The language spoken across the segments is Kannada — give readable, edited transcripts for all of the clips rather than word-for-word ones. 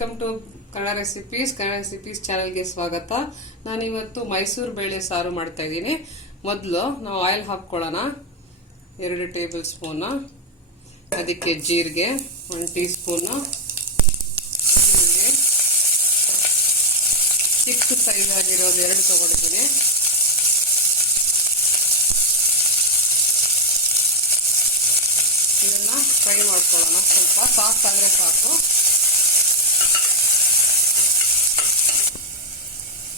ವೆಲ್ಕಮ್ ಟು ಕನ್ನಡ ರೆಸಿಪೀಸ್ ಚಾನೆಲ್ಗೆ ಸ್ವಾಗತ. ನಾನಿವತ್ತು ಮೈಸೂರು ಬೇಳೆ ಸಾರು ಮಾಡ್ತಾ ಇದ್ದೀನಿ. ಮೊದಲು ನಾವು ಆಯಿಲ್ ಹಾಕ್ಕೊಳ್ಳೋಣ. 2 ಟೇಬಲ್ ಸ್ಪೂನ್, ಅದಕ್ಕೆ ಜೀರಿಗೆ 1 ಟೀ ಸ್ಪೂನ್, ಚಿಕ್ಕ ಸೈಜ್ ಆಗಿರೋದು 2 ತಗೊಂಡಿದ್ದೀನಿ. ಇದನ್ನ ಫ್ರೈ ಮಾಡ್ಕೊಳ್ಳೋಣ. ಸ್ವಲ್ಪ ಸಾಫ್ಟ್ ಆದರೆ ಸಾಕು.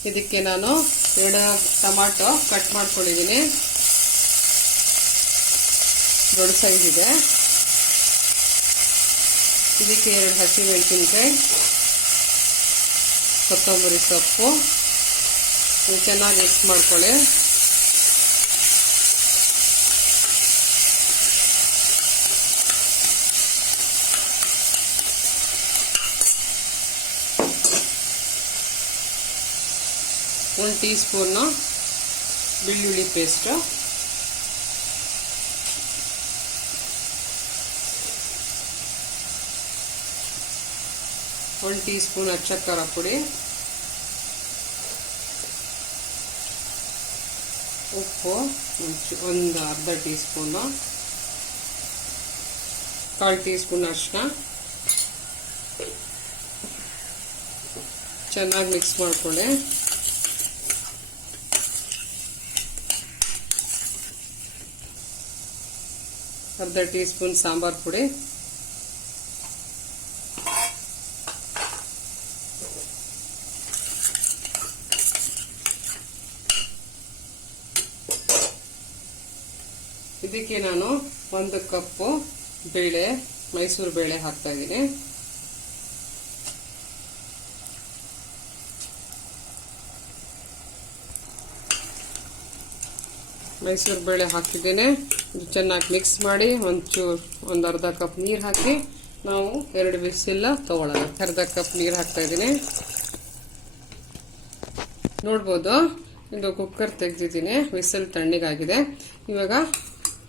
ಇದಕ್ಕೆ ನಾನು 2 ಟೊಮಾಟೊ ಕಟ್ ಮಾಡ್ಕೊಂಡಿದ್ದೀನಿ, ದೊಡ್ಡ ಸೈಜ್ ಇದೆ. ಇದಕ್ಕೆ 2 ಹಸಿಮೆಣಸಿನಕಾಯಿ, ಕೊತ್ತಂಬರಿ ಸೊಪ್ಪು ಚೆನ್ನಾಗಿ ಮಿಕ್ಸ್ ಮಾಡ್ಕೊಳ್ಳಿ. ಒಂದು ಟೀ ಸ್ಪೂನ್ ಬೆಳ್ಳುಳ್ಳಿ ಪೇಸ್ಟ್, 1 ಟೀ ಸ್ಪೂನ್ ಅಚ್ಚ ಖಾರ ಪುಡಿ, ಉಪ್ಪು ಒಂದು ಅರ್ಧ ಟೀ ಸ್ಪೂನ್, 1/4 ಟೀ ಸ್ಪೂನ್ ಅರಿಶಿನ. ಚೆನ್ನಾಗಿ ಮಿಕ್ಸ್ ಮಾಡ್ಕೊಳ್ಳಿ. ಅರ್ಧ ಟೀ ಸ್ಪೂನ್ ಸಾಂಬಾರ್ ಪುಡಿ, ಇದಕ್ಕೆ ನಾನು 1 ಕಪ್ಪು ಬೇಳೆ, ಮೈಸೂರು ಬೇಳೆ ಹಾಕ್ತಾ ಇದ್ದೀನಿ. ಮೈಸೂರು ಬೇಳೆ ಹಾಕಿದ್ದೇನೆ. ಚೆನ್ನಾಗಿ ಮಿಕ್ಸ್ ಮಾಡಿ ಒಂದು ಅರ್ಧ ಕಪ್ ನೀರು ಹಾಕಿ ನಾವು 2 ವಿಸಿಲ್ ತಗೊಳ್ಳೋಣ. ಅರ್ಧ ಕಪ್ ನೀರು ಹಾಕ್ತಾ ಇದ್ದೀನಿ. ನೋಡ್ಬೋದು, ಇದು ಕುಕ್ಕರ್ ತೆಗೆದಿದ್ದೀನಿ, ವಿಸಿಲ್ ತಣ್ಣಗಾಗಿದೆ. ಇವಾಗ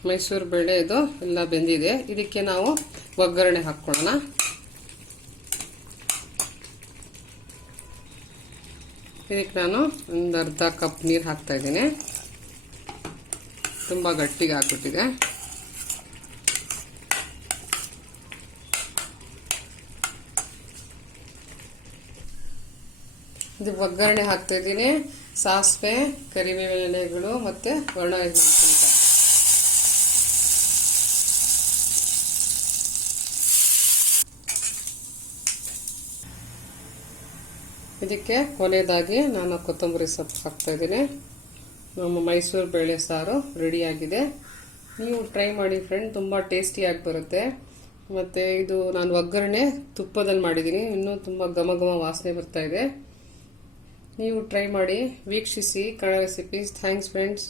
ಮೈಸೂರು ಬೇಳೆ ಇದು ಎಲ್ಲ ಬೆಂದಿದೆ. ಇದಕ್ಕೆ ನಾವು ಒಗ್ಗರಣೆ ಹಾಕ್ಕೊಳ್ಳೋಣ. ಇದಕ್ಕೆ ನಾನು ಒಂದು ಅರ್ಧ ಕಪ್ ನೀರು ಹಾಕ್ತಾ ಇದ್ದೀನಿ. ತುಂಬ ಗಟ್ಟಿಗೆ ಹಾಕ್ಬಿಟ್ಟಿದೆ. ಇದು ಒಗ್ಗರಣೆ ಹಾಕ್ತಾ ಇದ್ದೀನಿ. ಸಾಸಿವೆ, ಕರಿಬೇವಿನ ಎಲೆಗಳು ಮತ್ತೆ ಒಣಮೆಣಸಿನಕಾಯಿ. ಇದಕ್ಕೆ ಕೊನೆಯದಾಗಿ ನಾನು ಕೊತ್ತಂಬರಿ ಸೊಪ್ಪು ಹಾಕ್ತಾ ಇದ್ದೀನಿ. ನಮ್ಮ ಮೈಸೂರು ಬೇಳೆ ಸಾರು ರೆಡಿಯಾಗಿದೆ. ನೀವು ಟ್ರೈ ಮಾಡಿ ಫ್ರೆಂಡ್, ತುಂಬ ಟೇಸ್ಟಿಯಾಗಿ ಬರುತ್ತೆ. ಮತ್ತು ಇದು ನಾನು ಒಗ್ಗರಣೆ ತುಪ್ಪದಲ್ಲಿ ಮಾಡಿದ್ದೀನಿ, ಇನ್ನೂ ತುಂಬ ಘಮ ಘಮ ವಾಸನೆ ಬರ್ತಾ ಇದೆ. ನೀವು ಟ್ರೈ ಮಾಡಿ, ವೀಕ್ಷಿಸಿ ಕನ್ನಡ ರೆಸಿಪೀಸ್. Thanks friends.